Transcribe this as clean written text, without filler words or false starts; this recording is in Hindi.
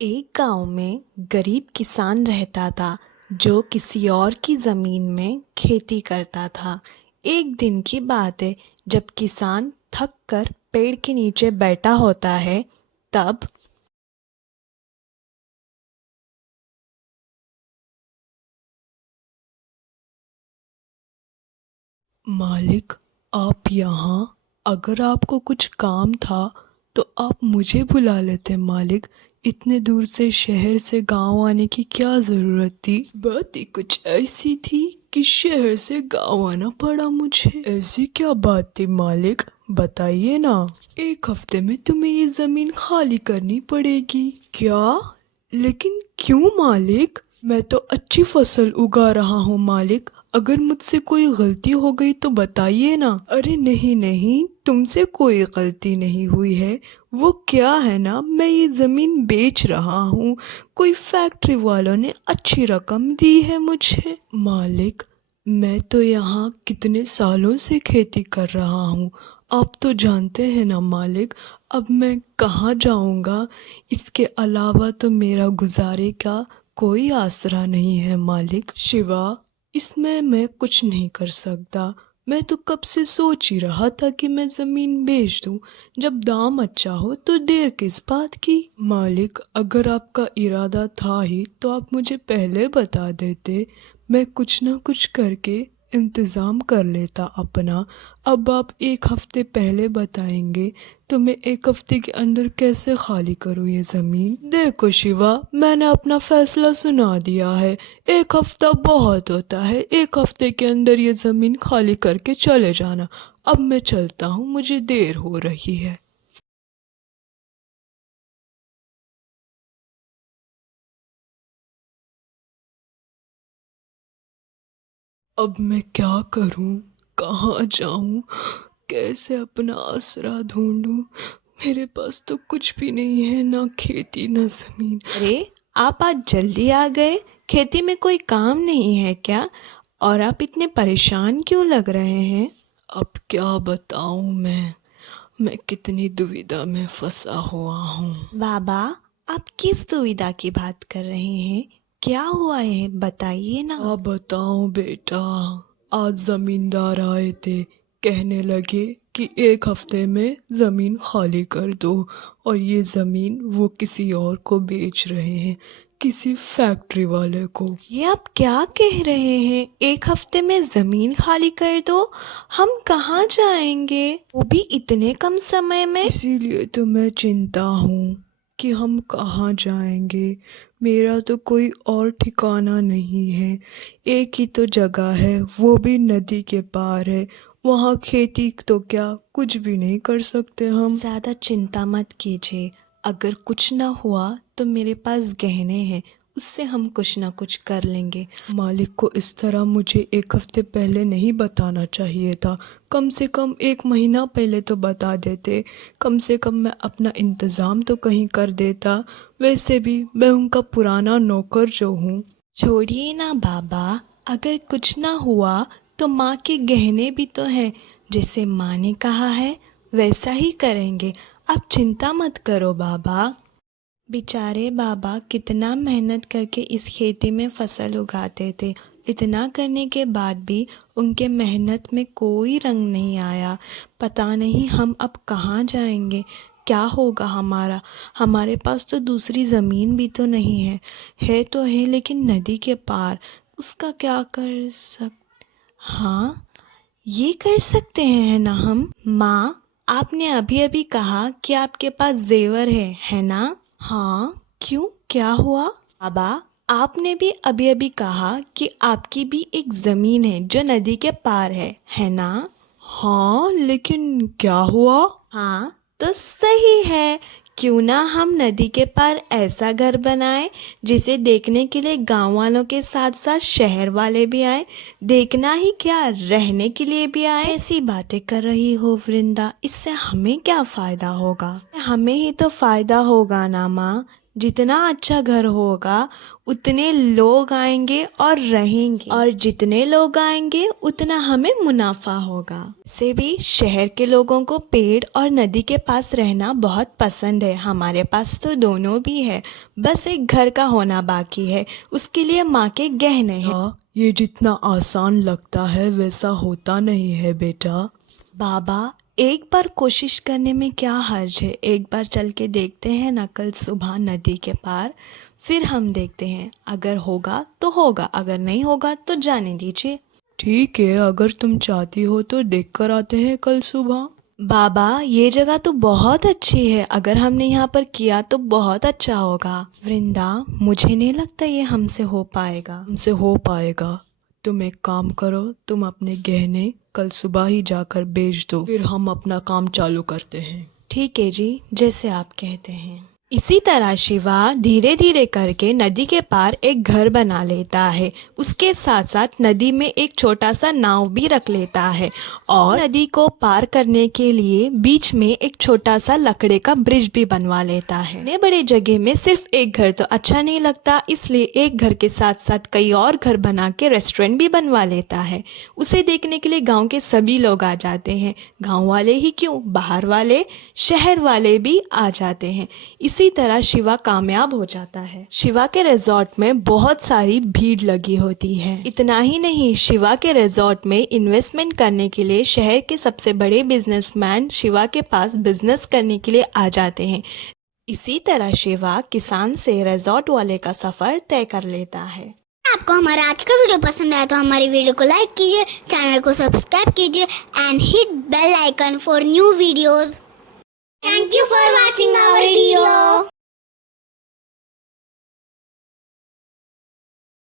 एक गांव में गरीब किसान रहता था जो किसी और की जमीन में खेती करता था। एक दिन की बात है, जब किसान थक कर पेड़ के नीचे बैठा होता है, तब मालिक, आप यहाँ। अगर आपको कुछ काम था तो आप मुझे बुला लेते मालिक। इतने दूर से शहर से गांव आने की क्या जरूरत थी? बात ही कुछ ऐसी थी कि शहर से गांव आना पड़ा मुझे। ऐसी क्या बात थी मालिक? बताइए ना। एक हफ्ते में तुम्हें ये जमीन खाली करनी पड़ेगी। क्या? लेकिन क्यों मालिक? मैं तो अच्छी फसल उगा रहा हूँ मालिक। अगर मुझसे कोई गलती हो गई तो बताइए ना। अरे नहीं नहीं, तुमसे कोई गलती नहीं हुई है। वो क्या है ना, मैं ये जमीन बेच रहा हूँ। कोई फैक्ट्री वालों ने अच्छी रकम दी है मुझे। मालिक, मैं तो यहाँ कितने सालों से खेती कर रहा हूँ। आप तो जानते हैं ना मालिक। अब मैं कहाँ जाऊँगा? इसके अलावा तो मेरा गुजारे का कोई आसरा नहीं है मालिक। शिवा, इसमें मैं कुछ नहीं कर सकता। मैं तो कब से सोच ही रहा था कि मैं जमीन बेच दूं। जब दाम अच्छा हो तो देर किस बात की? मालिक, अगर आपका इरादा था ही तो आप मुझे पहले बता देते। मैं कुछ ना कुछ करके इंतज़ाम कर लेता अपना। अब आप एक हफ्ते पहले बताएंगे तो मैं एक हफ्ते के अंदर कैसे खाली करूं ये ज़मीन? देखो शिवा, मैंने अपना फैसला सुना दिया है। एक हफ्ता बहुत होता है। एक हफ्ते के अंदर ये ज़मीन खाली करके चले जाना। अब मैं चलता हूँ, मुझे देर हो रही है। अब मैं क्या करूं? कहाँ जाऊं? कैसे अपना आसरा ढूंढूं? मेरे पास तो कुछ भी नहीं है, ना खेती ना जमीन। अरे, आप आज जल्दी आ गए। खेती में कोई काम नहीं है क्या? और आप इतने परेशान क्यों लग रहे हैं? अब क्या बताऊं मैं कितनी दुविधा में फंसा हुआ हूँ। बाबा, आप किस दुविधा की बात कर रहे हैं? क्या हुआ है, बताइए ना। क्या बताऊं बेटा। आज जमींदार आए थे। कहने लगे कि एक हफ्ते में जमीन खाली कर दो। और ये जमीन वो किसी और को बेच रहे हैं, किसी फैक्ट्री वाले को। ये आप क्या कह रहे हैं? एक हफ्ते में जमीन खाली कर दो? हम कहाँ जाएंगे, वो भी इतने कम समय में? इसीलिए तो मैं चिंता हूँ कि हम कहाँ जाएंगे। मेरा तो कोई और ठिकाना नहीं है। एक ही तो जगह है, वो भी नदी के पार है। वहाँ खेती तो क्या, कुछ भी नहीं कर सकते हम। ज़्यादा चिंता मत कीजिए। अगर कुछ ना हुआ तो मेरे पास गहने हैं, उससे हम कुछ ना कुछ कर लेंगे। मालिक को इस तरह मुझे एक हफ्ते पहले नहीं बताना चाहिए था। कम से कम एक महीना पहले तो बता देते। कम से कम मैं अपना इंतज़ाम तो कहीं कर देता। वैसे भी मैं उनका पुराना नौकर जो हूँ। छोड़िए ना बाबा, अगर कुछ ना हुआ तो माँ के गहने भी तो हैं। जैसे माँ ने कहा है वैसा ही करेंगे। आप चिंता मत करो बाबा। बेचारे बाबा कितना मेहनत करके इस खेती में फसल उगाते थे। इतना करने के बाद भी उनके मेहनत में कोई रंग नहीं आया। पता नहीं हम अब कहाँ जाएंगे, क्या होगा हमारा। हमारे पास तो दूसरी ज़मीन भी तो नहीं है। है तो है, लेकिन नदी के पार। उसका क्या कर सक हाँ, ये कर सकते हैं ना हम। माँ, आपने अभी अभी कहा कि आपके पास जेवर है ना? हाँ, क्यों, क्या हुआ? बाबा, आपने भी अभी अभी कहा कि आपकी भी एक जमीन है जो नदी के पार है ना? हाँ, लेकिन क्या हुआ? हाँ, तो सही है। क्यों ना हम नदी के पार ऐसा घर बनाएं जिसे देखने के लिए गांव वालों के साथ साथ शहर वाले भी आए। देखना ही क्या, रहने के लिए भी आए। ऐसी बातें कर रही हो वृंदा, इससे हमें क्या फायदा होगा? हमें ही तो फायदा होगा ना माँ। जितना अच्छा घर होगा उतने लोग आएंगे और रहेंगे, और जितने लोग आएंगे उतना हमें मुनाफा होगा। से भी शहर के लोगों को पेड़ और नदी के पास रहना बहुत पसंद है। हमारे पास तो दोनों भी है, बस एक घर का होना बाकी है। उसके लिए माँ के गहने हैं। हाँ, ये जितना आसान लगता है वैसा होता नहीं है बेटा। बाबा, एक बार कोशिश करने में क्या हर्ज है? एक बार चल के देखते हैं ना कल सुबह नदी के पार, फिर हम देखते हैं। अगर होगा तो होगा, अगर नहीं होगा तो जाने दीजिए। ठीक है, अगर तुम चाहती हो तो देख कर आते हैं कल सुबह। बाबा, ये जगह तो बहुत अच्छी है, अगर हमने यहाँ पर किया तो बहुत अच्छा होगा। वृंदा, मुझे नहीं लगता ये हमसे हो पाएगा। हमसे हो पाएगा। तुम एक काम करो, तुम अपने गहने कल सुबह ही जाकर बेच दो, फिर हम अपना काम चालू करते हैं। ठीक है जी, जैसे आप कहते हैं। इसी तरह शिवा धीरे धीरे करके नदी के पार एक घर बना लेता है। उसके साथ साथ नदी में एक छोटा सा नाव भी रख लेता है, और नदी को पार करने के लिए बीच में एक छोटा सा लकड़े का ब्रिज भी बनवा लेता है। इतने बड़े जगह में सिर्फ एक घर तो अच्छा नहीं लगता, इसलिए एक घर के साथ साथ कई और घर बना के रेस्टोरेंट भी बनवा लेता है। उसे देखने के लिए गाँव के सभी लोग आ जाते हैं। गाँव वाले ही क्यों, बाहर वाले, शहर वाले भी आ जाते हैं। इसी तरह शिवा कामयाब हो जाता है। शिवा के रिजॉर्ट में बहुत सारी भीड़ लगी होती है। इतना ही नहीं, शिवा के रिजॉर्ट में इन्वेस्टमेंट करने के लिए शहर के सबसे बड़े बिजनेसमैन शिवा के पास बिजनेस करने के लिए आ जाते हैं। इसी तरह शिवा किसान से रिजॉर्ट वाले का सफर तय कर लेता है। आपको हमारा आज का वीडियो पसंद आया तो हमारी वीडियो को लाइक कीजिए, चैनल को सब्सक्राइब कीजिए and hit bell icon for new videos. Thank you for watching our video.